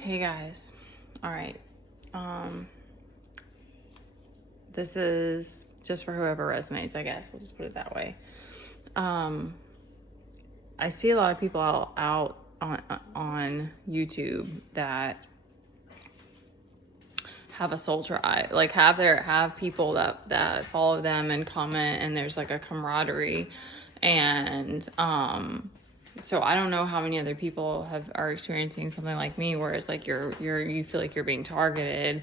Hey guys. All right. This is just for whoever resonates, I guess. We'll just put it that way. I see a lot of people out on YouTube that have a soul tribe, like have people that follow them and comment, and there's like a camaraderie. And so I don't know how many other people are experiencing something like me, where it's like you feel like you're being targeted,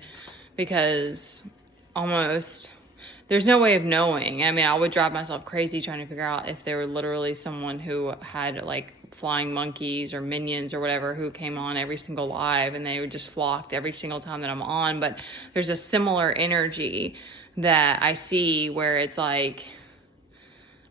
because almost there's no way of knowing. I mean, I would drive myself crazy trying to figure out if there were literally someone who had like flying monkeys or minions or whatever who came on every single live, and they were just flocked every single time that I'm on. But there's a similar energy that I see where it's like,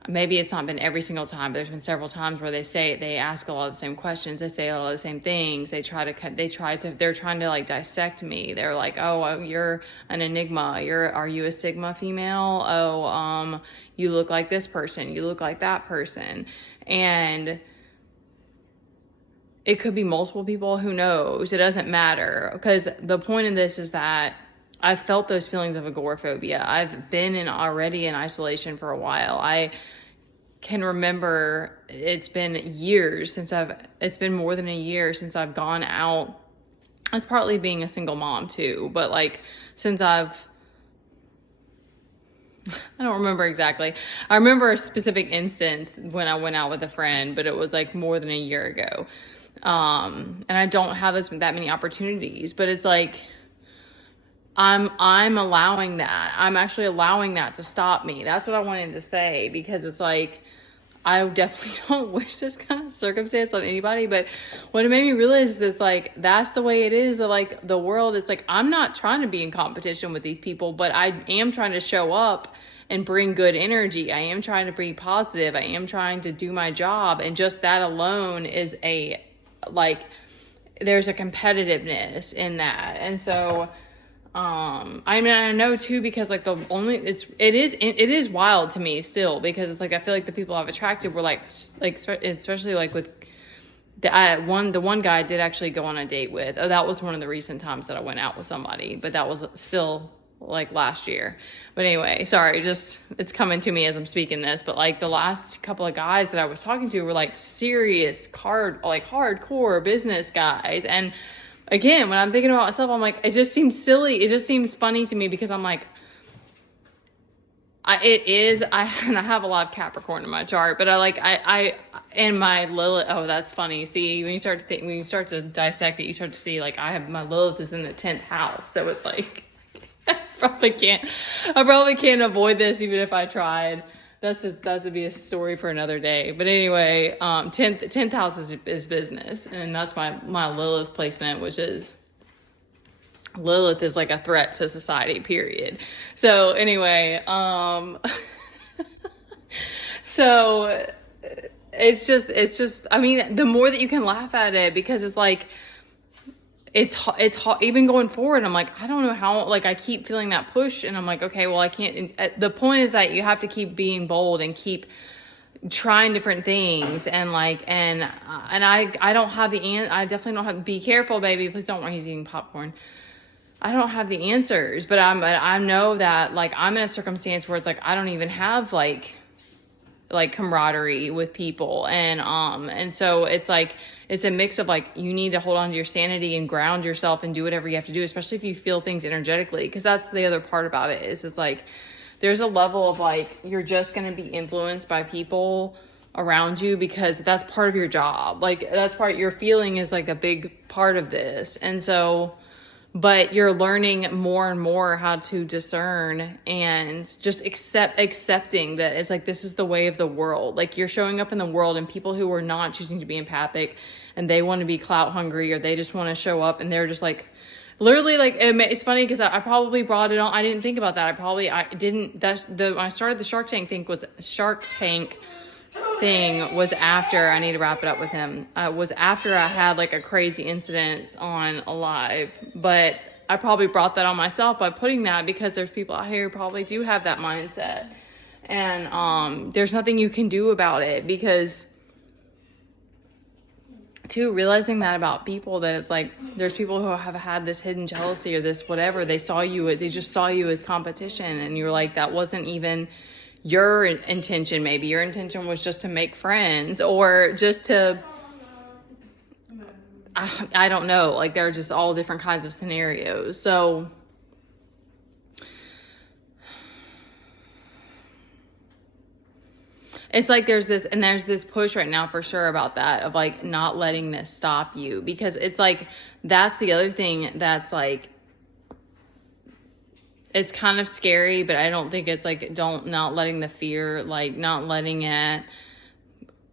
maybe it's not been every single time, but there's been several times where they ask a lot of the same questions. They say a lot of the same things. They're trying to like dissect me. They're like, oh, you're an enigma. Are you a Sigma female? Oh, you look like this person. You look like that person. And it could be multiple people. Who knows? It doesn't matter, because the point of this is that I've felt those feelings of agoraphobia. I've been already in isolation for a while. I can remember it's been more than a year since I've gone out. It's partly being a single mom too, but like I don't remember exactly. I remember a specific instance when I went out with a friend, but it was like more than a year ago. And I don't have that many opportunities, but it's like, I'm allowing that. I'm actually allowing that to stop me. That's what I wanted to say, because it's like, I definitely don't wish this kind of circumstance on anybody, but what it made me realize is like, that's the way it is. Like the world, it's like, I'm not trying to be in competition with these people, but I am trying to show up and bring good energy. I am trying to be positive. I am trying to do my job. And just that alone is there's a competitiveness in that. And so, I mean, I know too, because like it is wild to me still, because it's like, I feel like the people I've attracted were like, especially like with the one guy I did actually go on a date with. Oh, that was one of the recent times that I went out with somebody, but that was still like last year. But anyway, sorry, it's coming to me as I'm speaking this, but like the last couple of guys that I was talking to were like serious hardcore business guys. And again, when I'm thinking about myself, I'm like, it just seems silly. It just seems funny to me, because I'm like, I have a lot of Capricorn in my chart, but and my Lilith, oh, that's funny. See, when you start to dissect it, you start to see like my Lilith is in the 10th house. So it's like, I probably can't avoid this even if I tried. That would be a story for another day. But anyway, 10th house is business. And that's my Lilith placement, which is, Lilith is like a threat to society, period. So anyway, so it's just, I mean, the more that you can laugh at it, because it's like, it's even going forward. I'm like, I don't know how, like, I keep feeling that push, and I'm like, okay, well, I can't. The point is that you have to keep being bold and keep trying different things, and like, and I don't have I definitely don't have, be careful, baby, please don't worry, he's eating popcorn. I don't have the answers, but I know that like I'm in a circumstance where it's like, I don't even have like camaraderie with people. And so it's like, it's a mix of like, you need to hold on to your sanity and ground yourself and do whatever you have to do, especially if you feel things energetically. Because that's the other part about it, is it's like, there's a level of like, you're just going to be influenced by people around you, because that's part of your job. Like that's your feeling is like a big part of this. And so, but you're learning more and more how to discern and just accepting that it's like, this is the way of the world. Like you're showing up in the world, and people who are not choosing to be empathic and they want to be clout hungry, or they just want to show up and they're just like, literally, like, it's funny because I probably brought it on. I didn't think about that. I didn't, when I started the Shark Tank thing was after, I need to wrap it up with him, was after I had like a crazy incident on a live. But I probably brought that on myself by putting that, because there's people out here who probably do have that mindset. And there's nothing you can do about it, because too, realizing that about people, that it's like there's people who have had this hidden jealousy or this whatever. They just saw you as competition, and you're like, that wasn't even your intention. Maybe your intention was just to make friends, or just to, I don't know, like there are just all different kinds of scenarios. So it's like there's this push right now for sure about that, of like not letting this stop you, because it's like that's the other thing that's like, it's kind of scary, but I don't think it's like, not letting the fear, like not letting it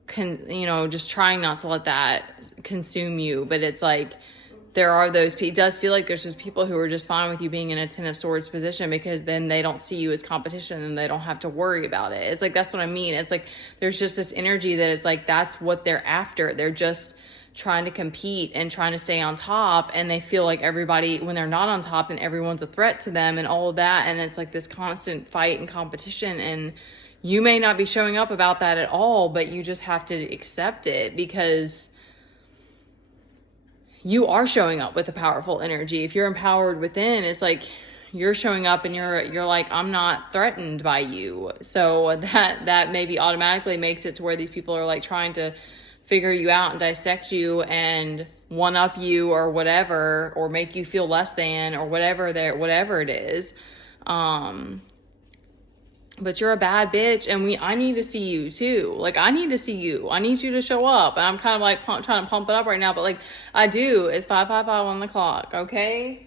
just trying not to let that consume you. But it's like there are those, it does feel like there's just people who are just fine with you being in a 10 of swords position, because then they don't see you as competition and they don't have to worry about it. It's like, that's what I mean. It's like, there's just this energy that it's like, that's what they're after. They're just trying to compete and trying to stay on top. And they feel like everybody, when they're not on top, then everyone's a threat to them and all of that. And it's like this constant fight and competition. And you may not be showing up about that at all, but you just have to accept it, because you are showing up with a powerful energy. If you're empowered within, it's like you're showing up and you're like, I'm not threatened by you. So that maybe automatically makes it to where these people are like trying to figure you out and dissect you and one up you or whatever, or make you feel less than, or whatever it is. But you're a bad bitch, and I need to see you too. Like, I need to see you. I need you to show up. And I'm kind of like trying to pump it up right now, but like I do. It's 5:55 on the clock, okay?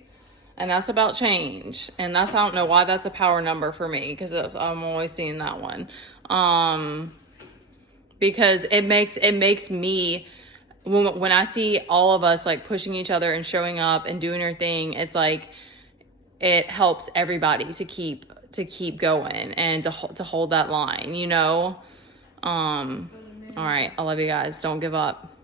And that's about change. And I don't know why that's a power number for me, because I'm always seeing that one. Because it makes me, when I see all of us like pushing each other and showing up and doing our thing, it's like it helps everybody to keep going and to hold that line, All right. I love you guys. Don't give up.